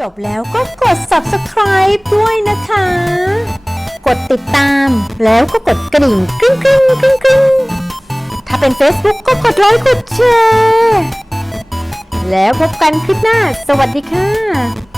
จบแล้วก็กด subscribe ด้วยนะคะ กดติดตามแล้วก็กดกระดิ่งกริ๊งกริ๊งกริ๊งกริ๊งถ้าเป็น Facebook ก็กดไลค์กดแชร์แล้วพบกันคลิปหน้าสวัสดีค่ะ